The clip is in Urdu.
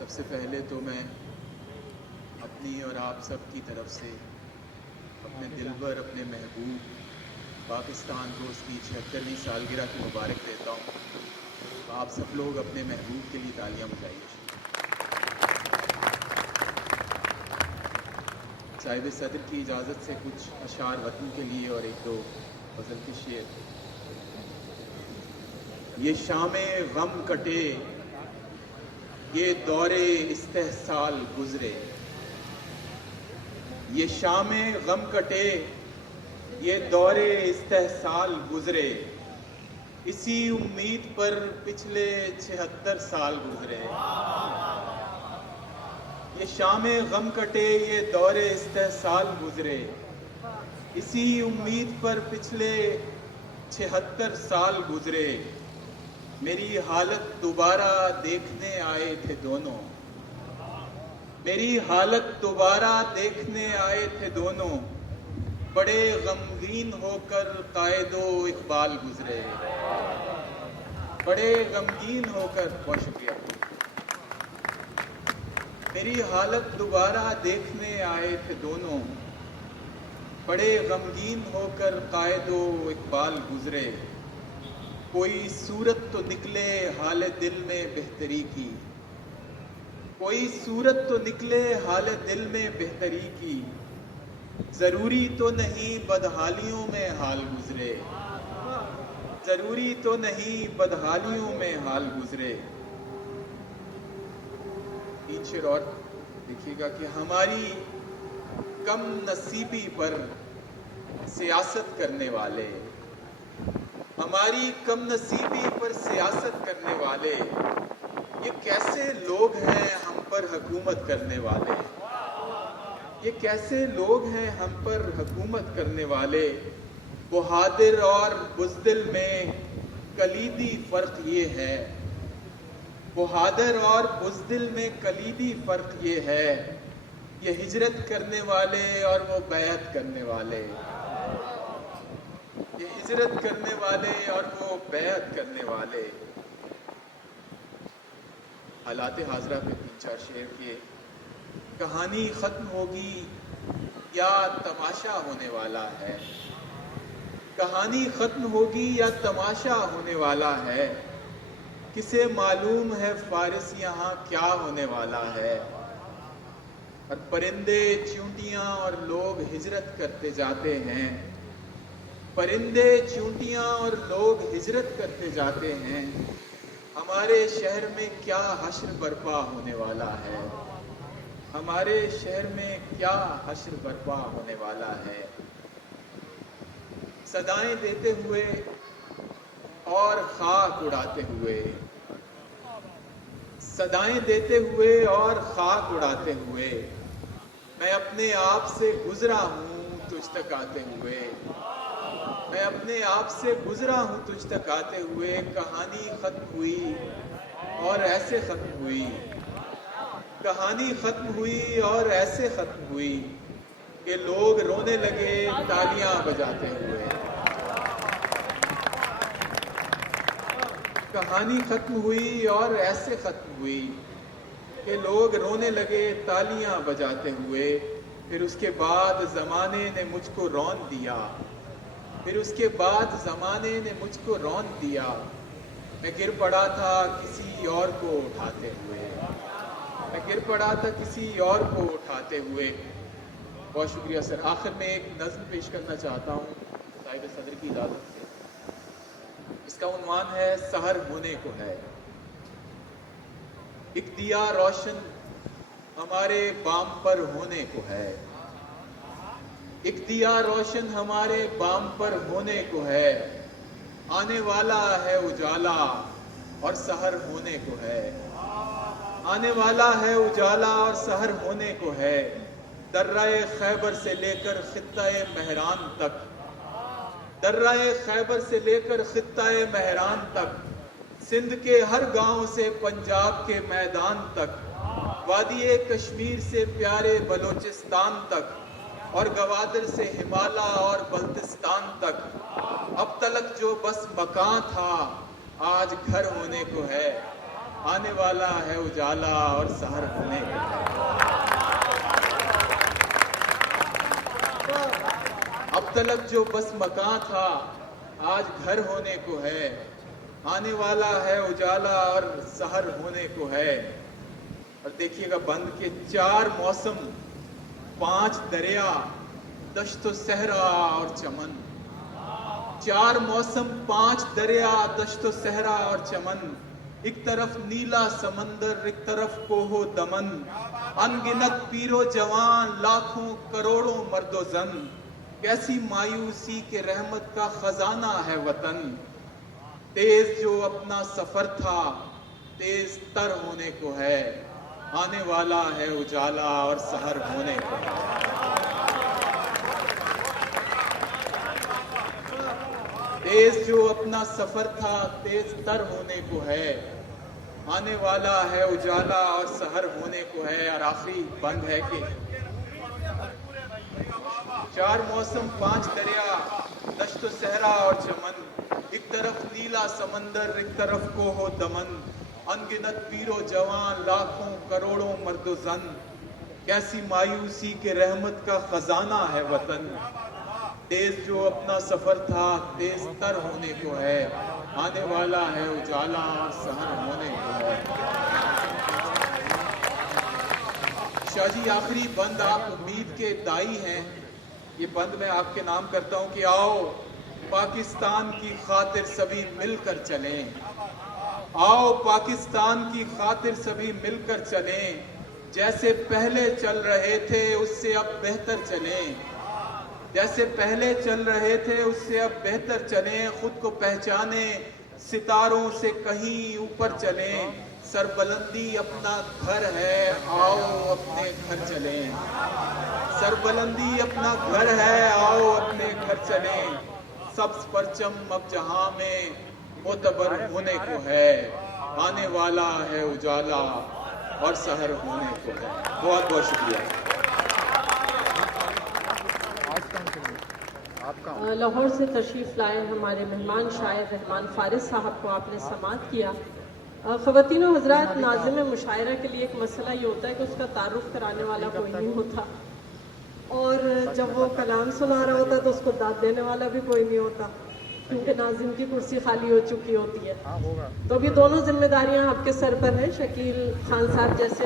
سب سے پہلے تو میں اپنی اور آپ سب کی طرف سے اپنے دلبر اپنے محبوب پاکستان کو اس کی 76ویں سالگرہ کی مبارک دیتا ہوں۔ آپ سب لوگ اپنے محبوب کے لیے تالیاں بجائیے۔ صاحب صدر کی اجازت سے کچھ اشعار وطن کے لیے اور ایک دو غزل کے شعر۔ یہ شام غم کٹے، یہ دور استحصال گزرے، یہ شام غم کٹے، یہ دور استحصال گزرے، اسی امید پر پچھلے 76 سال گزرے۔ یہ شام غم کٹے، یہ دور استحصال گزرے، اسی امید پر پچھلے 76 سال گزرے۔ میری حالت دوبارہ دیکھنے آئے تھے دونوں، میری حالت دوبارہ دیکھنے آئے تھے دونوں، بڑے غمگین ہو کر قائد و اقبال گزرے، بڑے غمگین ہو کر۔ بہت شکریہ۔ میری حالت دوبارہ دیکھنے آئے تھے دونوں، بڑے غمگین ہو کر قائد و اقبال گزرے۔ کوئی صورت تو نکلے حال دل میں بہتری کی، کوئی صورت تو نکلے حال دل میں بہتری کی، ضروری تو نہیں بدحالیوں میں حال گزرے، ضروری تو نہیں بدحالیوں میں حال گزرے۔ تین شعر اور دیکھیے گا کہ ہماری کم نصیبی پر سیاست کرنے والے، ہماری کم نصیبی پر سیاست کرنے والے، یہ کیسے لوگ ہیں ہم پر حکومت کرنے والے، یہ کیسے لوگ ہیں ہم پر حکومت کرنے والے۔ بہادر اور بزدل میں کلیدی فرق یہ ہے، بہادر اور بزدل میں کلیدی فرق یہ ہے، یہ ہجرت کرنے والے اور وہ بیعت کرنے والے، یہ ہجرت کرنے والے اور وہ بیعت کرنے والے۔ حالات حاضرہ پہ 3-4 شعر کیے۔ کہانی ختم ہوگی یا تماشا ہونے والا ہے، کہانی ختم ہوگی یا تماشا ہونے والا ہے، کسے معلوم ہے فارس یہاں کیا ہونے والا ہے۔ اور پرندے چونٹیاں اور لوگ ہجرت کرتے جاتے ہیں، پرندے چونٹیاں اور لوگ ہجرت کرتے جاتے ہیں، ہمارے شہر میں کیا حشر برپا ہونے والا ہے، ہمارے شہر میں کیا حشر برپا ہونے والا ہے۔ صدائیں دیتے ہوئے اور خاک اڑاتے ہوئے، صدائیں دیتے ہوئے اور خاک اڑاتے ہوئے، میں اپنے آپ سے گزرا ہوں تجھ تک آتے ہوئے، میں اپنے آپ سے گزرا ہوں تجھ تک آتے ہوئے۔ کہانی ختم ہوئی اور ایسے ختم ہوئی، کہانی ختم ہوئی اور ایسے ختم ہوئی کہ لوگ رونے لگے تالیاں بجاتے ہوئے، کہانی ختم ہوئی اور ایسے ختم ہوئی کہ لوگ رونے لگے تالیاں بجاتے ہوئے۔ پھر اس کے بعد زمانے نے مجھ کو رون دیا، پھر اس کے بعد زمانے نے مجھ کو رون دیا، میں گر پڑا تھا کسی اور کو اٹھاتے ہوئے، میں گر پڑا تھا کسی اور کو اٹھاتے ہوئے۔ بہت شکریہ سر۔ آخر میں ایک نظم پیش کرنا چاہتا ہوں صاحب صدر کی اجازت سے۔ اس کا عنوان ہے سحر ہونے کو ہے۔ ایک دیا روشن ہمارے بام پر ہونے کو ہے، ایک دیا روشن ہمارے بام پر ہونے کو ہے، آنے والا ہے اجالا اور سحر ہونے کو ہے، آنے والا ہے اجالا اور سحر ہونے کو ہے۔ درہ خیبر سے لے کر خطہ مہران تک، درہ خیبر سے لے کر خطہ مہران تک، سندھ کے ہر گاؤں سے پنجاب کے میدان تک، وادی کشمیر سے پیارے بلوچستان تک، اور گوادر سے ہمالا اور بلتستان تک، اب تلک جو بس مکان تھا آج گھر ہونے کو ہے، آنے والا ہے اجالا اور سحر ہونے کو ہے۔ اب تلک جو بس مکان تھا آج گھر ہونے کو ہے، آنے والا ہے اجالا اور سحر ہونے کو ہے۔ اور دیکھیے گا بند کے 4 موسم، 5 دریا، دشت و صحرا اور چمن۔ 4 موسم، 5 دریا، دشت و صحرا اور چمن، ایک طرف نیلا سمندر، ایک طرف کوہ و دمن، ان گنت پیر و جوان، لاکھوں کروڑوں مرد و زن، کیسی مایوسی کے رحمت کا خزانہ ہے وطن۔ تیز جو اپنا سفر تھا تیز تر ہونے کو ہے، آنے والا ہے اجالا اور سحر ہونے کو ہے۔ تیز جو اپنا سفر تھا تیز تر ہونے کو ہے، آنے والا ہے اجالا اور سحر ہونے کو ہے۔ اور آخری بند ہے کہ 4 موسم، 5 دریا، دشت و صحرا اور چمن، ایک طرف نیلا سمندر، ایک طرف کوہ و دمن، ان گنت پیر و جوان، لاکھوں کروڑوں مرد و زن، کیسی مایوسی کے رحمت کا خزانہ ہے وطن۔ تیز جو اپنا سفر تھا تیز تر ہونے کو ہے، آنے والا ہے اجالا اور سحر ہونے کو ہے۔ شاہ جی آخری بند آپ امید کے دائی ہیں، یہ بند میں آپ کے نام کرتا ہوں کہ آؤ پاکستان کی خاطر سبھی مل کر چلیں، آؤ پاکستان کی خاطر سبھی مل کر چلیں، جیسے پہلے چل رہے تھے اس سے اب بہتر چلیں، جیسے پہلے چل رہے تھے اس سے اب بہتر چلیں، خود کو پہچانیں ستاروں سے کہیں اوپر چلیں، سربلندی اپنا گھر ہے آؤ اپنے گھر چلیں، سربلندی اپنا گھر ہے آؤ اپنے گھر چلیں، سبز پرچم اب جہاں میں معتبر ہونے کو ہے، آنے والا ہے اجالا اور سحر ہونے کو ہے۔ بہت بہت شکریہ۔ لاہور سے تشریف لائے ہمارے مہمان شاعر رحمان فارس صاحب کو آپ نے سماعت کیا۔ خواتین و حضرات، ناظم مشاعرہ کے لیے ایک مسئلہ یہ ہوتا ہے کہ اس کا تعارف کرانے والا کوئی نہیں ہوتا، اور جب وہ کلام سنا رہا ہوتا ہے تو اس کو داد دینے والا بھی کوئی نہیں ہوتا، کیونکہ ناظم کی کرسی خالی ہو چکی ہوتی ہے۔ تو ابھی دونوں ذمہ داریاں آپ کے سر پر ہیں، شکیل خان صاحب جیسے